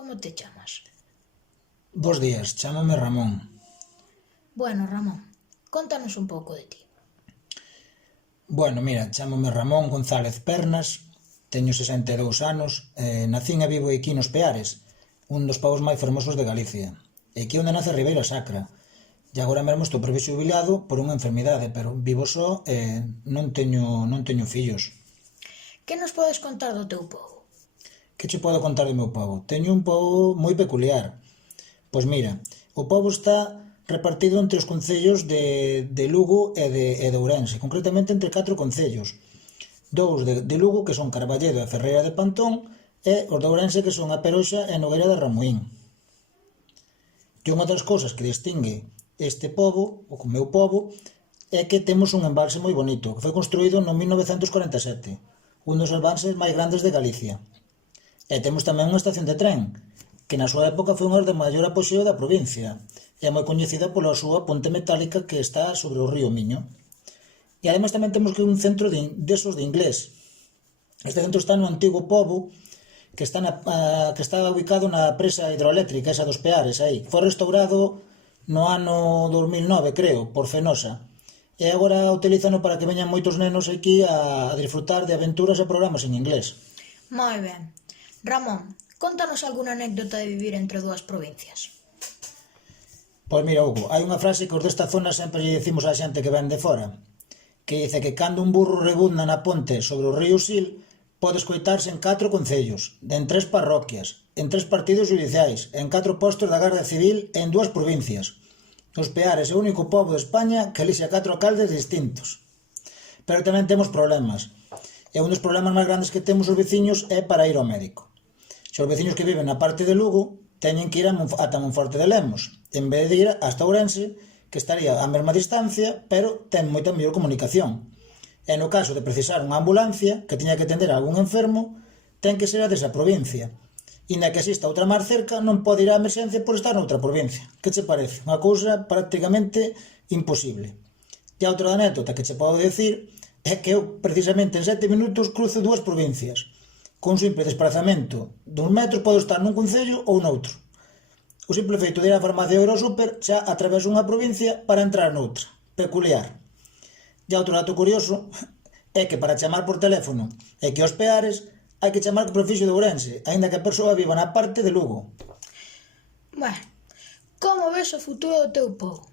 como te chamas? Bos días, chámame Ramón. Bueno, Ramón, contanos un pouco de ti. Bueno, mira, chámame Ramón González Pernas, teño 62 anos, nacín e vivo aquí nos Peares, un dos pobos máis fermosos de Galicia. E aquí onde nace Ribeira Sacra. E agora mesmo estou prexubilado por unha enfermidade, pero vivo só e non teño fillos. Que nos podes contar do teu pobo? Que che podo contar do meu pobo? Teño un pobo moi peculiar. Pois mira, o pobo está repartido entre os concellos de Lugo e de Ourense, concretamente entre 4 concellos. Dous de Lugo, que son Carballedo e Ferreira de Pantón, e os de Ourense, que son A Peroxa e Nogueira de Ramuín. E unha das cousas que distingue este pobo, o meu pobo, é que temos un embalse moi bonito, que foi construído no 1947, un dos embalses máis grandes de Galicia. E temos tamén unha estación de tren, que na súa época foi unha de maior apoxeo da provincia, e é moi coñecida pola súa ponte metálica que está sobre o río Miño. E ademais tamén temos que un centro desos de inglés. Este centro está no antigo pobo, que está ubicado na presa hidroeléctrica, esa dos Peares, aí. Foi restaurado no ano 2009, creo, por Fenosa. E agora utilízano para que veñan moitos nenos aquí a disfrutar de aventuras e programas en inglés. Moi ben. Ramón, contanos algunha anécdota de vivir entre dúas provincias. Pois mira, Hugo, hai unha frase que os desta zona sempre lle dicimos á xente que ven de fora, que dice que cando un burro rebunda na ponte sobre o río Sil, pode escoitarse en 4 concellos, en 3 parroquias, en 3 partidos judiciais, en 4 postos da Garda Civil e en 2 provincias. Os Peares é o único pobo de España que elixe a 4 alcaldes distintos. Pero tamén temos problemas. E un dos problemas máis grandes que temos os veciños é para ir ao médico. Se os veciños que viven na parte de Lugo teñen que ir ata Monforte de Lemos, en vez de ir hasta Ourense, que estaría á mesma distancia, pero ten moita mellor comunicación. E no caso de precisar unha ambulancia que teña que atender a algún enfermo, ten que ser a desa provincia. Inda que exista outra máis cerca, non pode ir á emerxencia por estar noutra provincia. Que che parece? Unha cousa prácticamente imposible. E a outra anécdota que che podo decir é que eu, precisamente en 7 minutos, cruzo 2 provincias. Con simple desplazamento dun metro podo estar nun concello ou noutro. O simple feito de ir á farmacia ou ir ao súper xa atraveso unha provincia para entrar noutra. Peculiar. E outro dato curioso é que para chamar por teléfono e que aos Peares hai que chamar co prefixo de Ourense, aínda que a persoa viva na parte de Lugo. Bueno, como ves o futuro do teu pobo?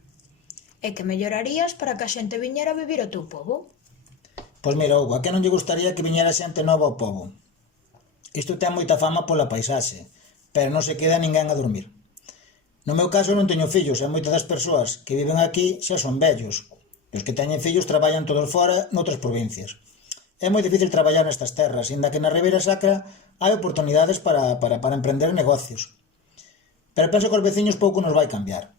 E que mellorarías para que a xente viñera a vivir ao teu pobo? Pois mira, Hugo, a que non lle gustaría que viñera xente nova ao pobo? Isto ten moita fama pola paisaxe, pero non se queda ninguén a dormir. No meu caso non teño fillos e moitas das persoas que viven aquí xa son vellos. Os que teñen fillos traballan todos fora noutras provincias. É moi difícil traballar nestas terras, inda que na Ribeira Sacra hai oportunidades para emprender negocios. Pero penso que os veciños pouco nos vai cambiar.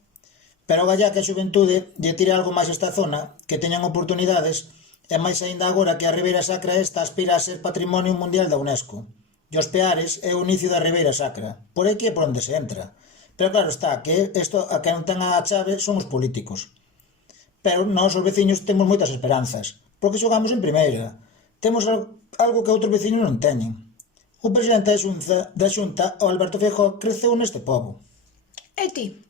Pero agallá que a xuventude lle tire algo máis esta zona, que teñan oportunidades, e máis aínda agora que a Ribeira Sacra esta aspira a ser Patrimonio Mundial da UNESCO. E os Peares é o inicio da Ribeira Sacra, por aquí é por onde se entra. Pero claro está, que isto a que non ten a chave son os políticos. Pero nós, os veciños, temos moitas esperanzas, porque xogamos en primeira. Temos algo que outros veciños non teñen. O presidente da Xunta, o Alberto Feijóo, creceu neste pobo. E ti?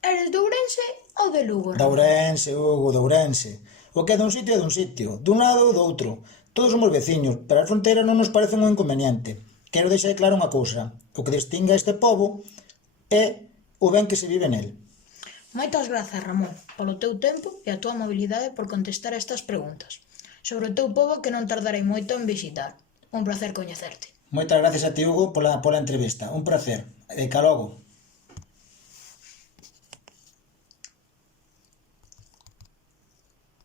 Eres de Ourense ou de Lugo? De Ourense, Hugo, de Ourense. O que é dun sitio é dun sitio, dun lado ou do outro. Todos somos veciños, pero as fronteiras non nos parecen un inconveniente. Quero deixar claro unha cousa. O que distingue a este pobo é o ben que se vive nel. Moitas grazas, Ramón, polo teu tempo e a túa amabilidade por contestar a estas preguntas sobre o teu pobo que non tardarei moito en visitar. Un placer coñecerte. Moitas gracias a ti, Hugo, pola entrevista. Un placer. E ca logo.